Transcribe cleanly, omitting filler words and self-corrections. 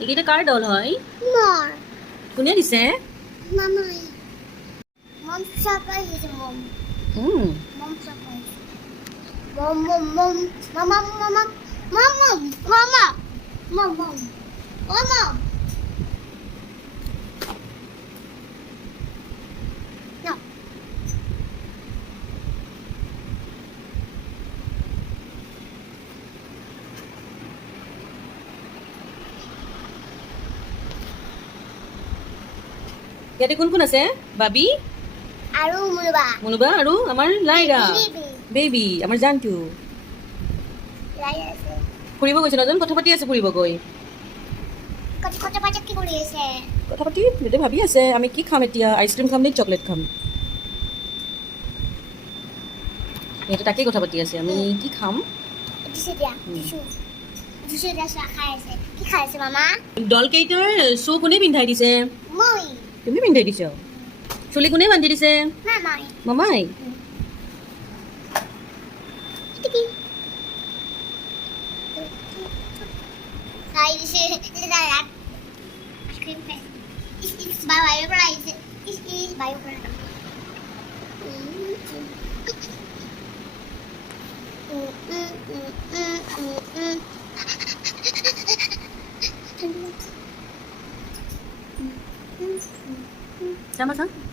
এইকেইটা কাৰ ডল হয়? More. কোনে দিছে? Mama. Mom surprise is mom. Mom surprise. Mom. Mama. No. ইয়াতে কোন কোন আছে? বাবি, Aru Muruba. মুনুবা আৰু আমাৰ লাইৰা বেবি, আমাৰ জানটো ফুৰিব গৈছে নজন, কথা পাতি আছে ফুৰিব গৈ। Kota pajak ki kori ase. কথা পাতি দেউতাই ভাবি আছে আমি কি খাম এতিয়া, আইচক্ৰীম খাম নে চকলেট খাম। সিহঁতে তাকেই কথা পাতি আছে আমি কি খাম। Disu dia. Disu dia khai ase. Ki khai ase mama? ডল কেইটাৰ শ্ব' কোনে পিন্ধাই দিছে? Moi. তুমি পিন্ধাই দিছ? চুলি কোনে বান্ধি দিছে? Mama. মামাই? Tiki. Hai disu lihat. Cream face. Is bio price. Is bio price. Sama-sama.